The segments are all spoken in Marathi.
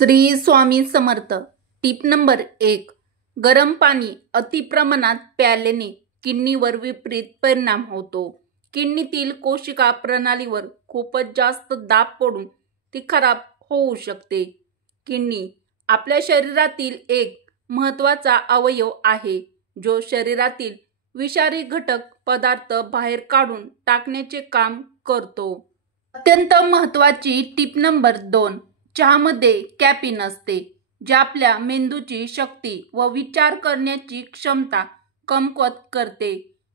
श्री स्वामी समर्थ। टिप नंबर 1, गरम पाणी अति प्रमाणात प्यायल्याने किडनीवर विपरीत परिणाम होतो। किडनीतील कोशिका प्रणालीवर खूपच जास्त दाब पडून ती खराब होऊ शकते। किडनी आपल्या शरीरातील एक महत्त्वाचा अवयव आहे, जो शरीरातील विषारी घटक पदार्थ बाहेर काढून टाकण्याचे काम करतो। अत्यंत महत्त्वाची टिप नंबर 2, चहामध्ये कॅफीन असते, जे आपल्या मेंदूची शक्ती व विचार करण्याची क्षमता कमकुवत करते।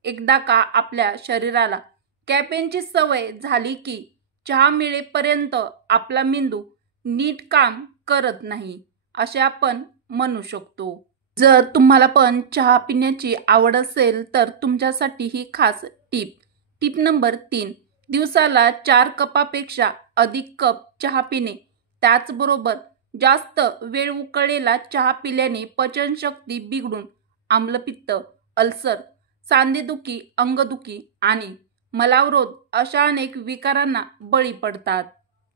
एकदा का आपल्या शरीराला कॅफीनची सवय झाली की चहा मिळेपर्यंत आपला मेंदू नीट काम करत नाही, असे आपण म्हणू शकतो। जर तुम्हाला पण चहा पिण्याची आवड असेल तर तुमच्यासाठी ही खास टिप नंबर 3, दिवसाला 4 कपापेक्षा अधिक कप चहा पिणे। त्याचबरोबर जास्त वेळ उकळलेला चहा पिल्याने पचनशक्ती बिघडून आम्लपित्त, अल्सर, सांधेदुखी, अंगदुखी आणि मलावरोध अशा अनेक विकारांना बळी पडतात।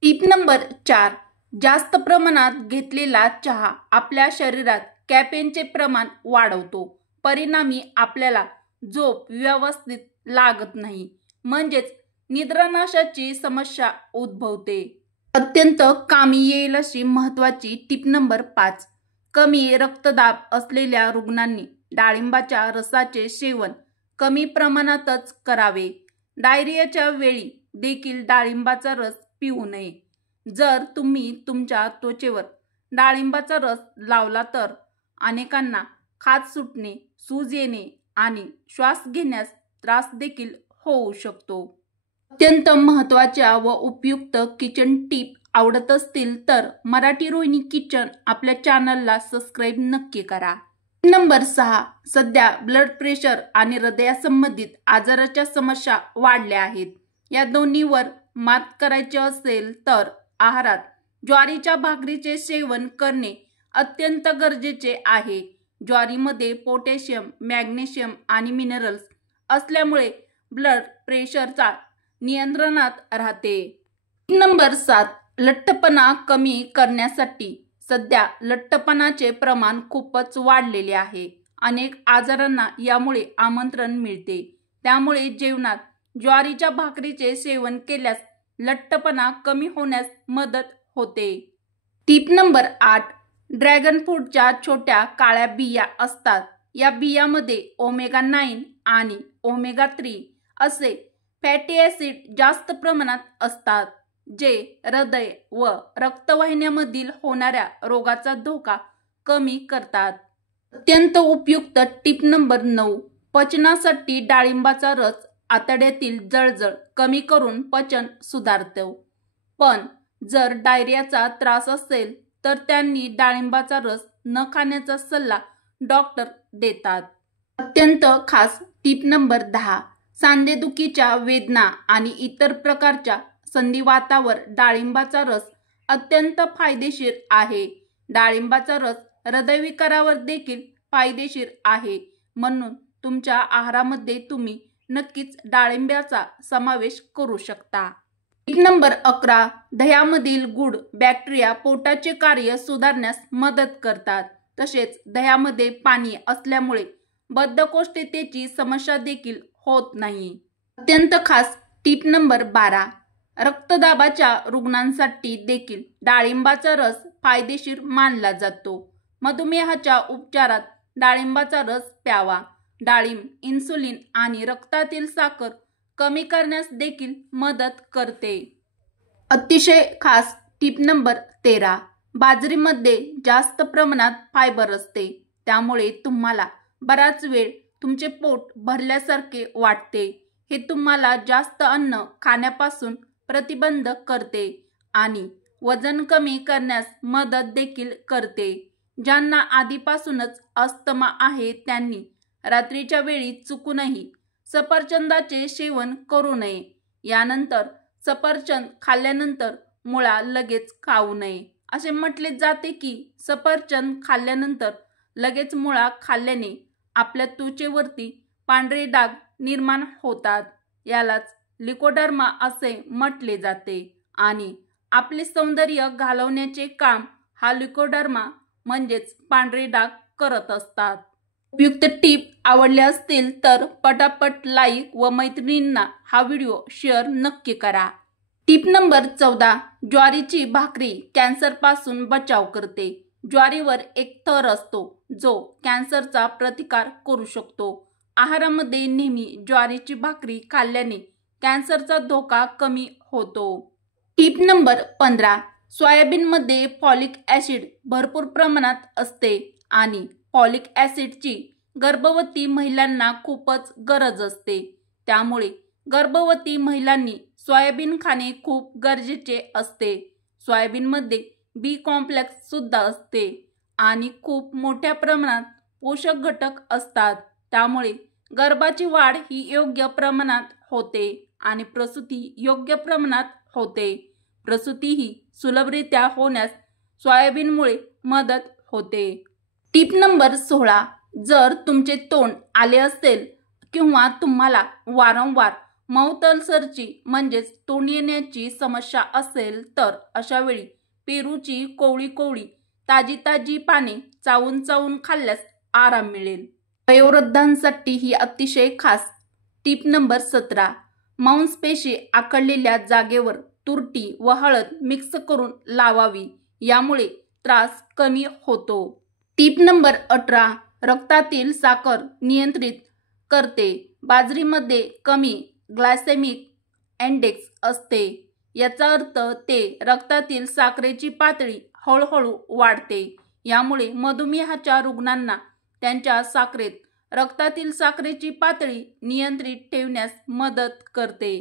टिप नंबर 4, जास्त प्रमाणात घेतलेला चहा आपल्या शरीरात कॅफीनचे प्रमाण वाढवतो। परिणामी आपल्याला झोप व्यवस्थित लागत नाही, म्हणजेच निद्रानाशाची समस्या उद्भवते। अत्यंत कामी येईल अशी महत्त्वाची टिप नंबर 5, कमी रक्तदाब असलेल्या रुग्णांनी डाळिंबाच्या रसाचे सेवन कमी प्रमाणातच करावे। डायरियाच्या वेळी देखील डाळिंबाचा रस पिऊ नये। जर तुम्ही तुमच्या त्वचेवर डाळिंबाचा रस लावला तर अनेकांना खाज सुटणे, सूज येणे आणि श्वास घेण्यास त्रास देखील होऊ शकतो। अत्यंत महत्त्वाच्या व उपयुक्त किचन टिप आवडत असतील तर मराठी रोहिणी किचन आपल्या चॅनलला सबस्क्राईब नक्की करा। नंबर 6, सध्या ब्लड प्रेशर आणि हृदयासंबंधित आजाराच्या समस्या वाढल्या आहेत। या दोन्हीवर मात करायचे असेल तर आहारात ज्वारीच्या भाकरीचे सेवन करणे अत्यंत गरजेचे आहे। ज्वारीमध्ये पोटॅशियम, मॅग्नेशियम आणि मिनरल्स असल्यामुळे ब्लड प्रेशरचा नियंत्रणात राहते। नंबर 7, लठ्ठपणा कमी करण्यासाठी सध्या लठ्ठपणाचे प्रमाण खूपच वाढलेले आहे। अनेक आजारांना यामुळे आमंत्रण मिळते। त्यामुळे जेवणात ज्वारीच्या भाकरीचे सेवन केल्यास लठ्ठपणा कमी होण्यास मदत होते। टिप नंबर 8, ड्रॅगन फ्रूटच्या छोट्या काळ्या बिया असतात। या बियामध्ये ओमेगा 9 आणि ओमेगा 3 असे फॅटी ॲसिड जास्त प्रमाणात असतात, जे हृदय व रक्तवाहिन्यांमधील होणाऱ्या रोगाचा धोका कमी करतात। अत्यंत उपयुक्त टिप नंबर 9, पचनासाठी डाळिंबाचा रस आतड्यातील जळजळ कमी करून पचन सुधारतो। पण जर डायरियाचा त्रास असेल तर त्यांनी डाळिंबाचा रस न खाण्याचा सल्ला डॉक्टर देतात। अत्यंत खास टिप नंबर 10, सांधेदुखीच्या वेदना आणि इतर प्रकारच्या संधिवातावर डाळिंबाचा रस अत्यंत फायदेशीर आहे। डाळिंबाचा रस हृदयविकारावर देखील फायदेशीर आहे, म्हणून तुमच्या आहारामध्ये तुम्ही नक्कीच डाळिंबाचा समावेश करू शकता। टिप नंबर 11, दह्यामधील गुड बॅक्टेरिया पोटाचे कार्य सुधारण्यास मदत करतात। तसेच दह्यामध्ये पाणी असल्यामुळे बद्धकोष्ठतेची समस्या देखील होत नाही। अत्यंत खास टिप नंबर 12, रक्तदाबाच्या रुग्णांसाठी देखील डाळिंबाचा रस फायदेशीर मानला जातो। मधुमेहाच्या उपचारात डाळिंबाचा रस प्यावा। डाळिंब इन्सुलिन आणि रक्तातील साखर कमी करण्यास देखील मदत करते। अतिशय खास टिप नंबर 13, बाजरीमध्ये जास्त प्रमाणात फायबर असते, त्यामुळे तुम्हाला बराच वेळ तुमचे पोट भरल्यासारखे वाटते। हे तुम्हाला जास्त अन्न खाण्यापासून प्रतिबंध करते आणि वजन कमी करण्यास मदत देखील करते। ज्यांना आधीपासूनच अस्थमा आहे त्यांनी रात्रीच्या वेळी चुकूनही सफरचंदाचे सेवन करू नये। यानंतर सफरचंद खाल्ल्यानंतर मुळा लगेच खाऊ नये। असे म्हटले जाते की सफरचंद खाल्ल्यानंतर लगेच मुळा खाल्ल्याने आपल्या त्वचेवरती पांढरे डाग निर्माण होतात। यालाच लिकोडर्मा असे म्हटले जाते आणि आपले सौंदर्य घालवण्याचे काम हा ल्युकोडर्मा म्हणजेच पांढरे डाग करत असतात। उपयुक्त टीप आवडले असतील तर पटापट लाईक व मैत्रिणींना हा व्हिडिओ शेअर नक्की करा। टीप नंबर 14, ज्वारीची भाकरी कॅन्सरपासून बचाव करते। ज्वारीवर एक थर असतो जो कॅन्सरचा प्रतिकार करू शकतो। आहारामध्ये नेहमी ज्वारीची भाकरी खाल्ल्याने कॅन्सरचा धोका कमी होतो। टीप नंबर 15, सोयाबीनमध्ये फॉलिक ॲसिड भरपूर प्रमाणात असते आणि फॉलिक ॲसिडची गर्भवती महिलांना खूपच गरज असते। त्यामुळे गर्भवती महिलांनी सोयाबीन खाणे खूप गरजेचे असते। सोयाबीनमध्ये बी कॉम्प्लेक्स सुद्धा असते आणि खूप मोठ्या प्रमाणात पोषक घटक असतात। त्यामुळे गर्भाची वाढ ही योग्य प्रमाणात होते आणि प्रसूती योग्य प्रमाणात होते। प्रसूती ही सुलभरित्या होण्यास सोयाबीनमुळे मदत होते। टीप नंबर 16, जर तुमचे तोंड आले असेल किंवा तुम्हाला वारंवार माउथ अल्सरची म्हणजेच तोंड येण्याची समस्या असेल तर अशा वेळी पेरूची कोवळी ताजी ताजी पाने चावून चावून खाल्ल्यास आराम मिळेल। वयोवृद्धांसाठी ही अतिशय खास टीप नंबर 17, मांसपेशी आखडलेल्या जागेवर तुरटी व हळद मिक्स करून लावावी, यामुळे त्रास कमी होतो। टीप नंबर 18, रक्तातील साखर नियंत्रित करते। बाजरीमध्ये कमी ग्लायसेमिक इंडेक्स असते, याचा अर्थ ते रक्तातील साखरेची पातळी हळूहळू वाढते। यामुळे मधुमेहाच्या रुग्णांना त्यांच्या साखरेत रक्तातील साखरेची पातळी नियंत्रित ठेवण्यास मदत करते।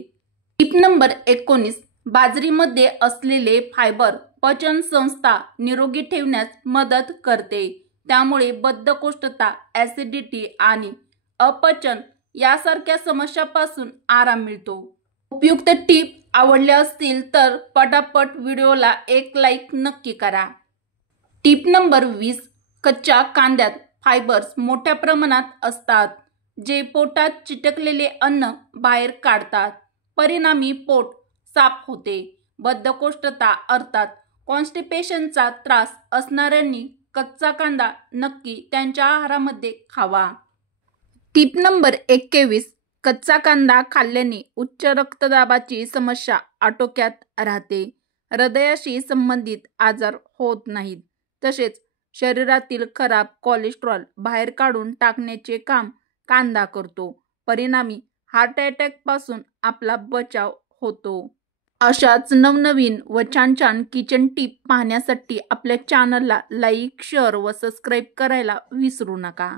टीप नंबर 19, बाजरीमध्ये असलेले फायबर पचन संस्था निरोगी ठेवण्यास मदत करते। त्यामुळे बद्धकोष्ठता, ॲसिडिटी आणि अपचन यासारख्या समस्यांपासून आराम मिळतो। उपयुक्त टीप आवडल्या असतील तर पटापट व्हिडिओला एक लाईक नक्की करा। टीप नंबर 20, कच्च्या कांद्यात फायबर्स मोठ्या प्रमाणात असतात, जे पोटात चिटकलेले अन्न बाहेर काढतात। परिणामी पोट साफ होते। बद्धकोष्ठता अर्थात कॉन्स्टिपेशनचा त्रास असणाऱ्यांनी कच्चा कांदा नक्की त्यांच्या आहारामध्ये खावा। टीप नंबर 21, कच्चा कांदा खाल्ल्याने उच्च रक्तदाबाची समस्या आटोक्यात राहते। हृदयाशी संबंधित आजार होत नाहीत। तसेच शरीरातील खराब कोलेस्ट्रॉल बाहेर काढून टाकण्याचे काम कांदा करतो। परिणामी हार्ट अटॅकपासून आपला बचाव होतो। अशाच नवनवीन व छान किचन टीप पाहण्यासाठी आपल्या चॅनलला लाईक, शेअर व सबस्क्राईब करायला विसरू नका।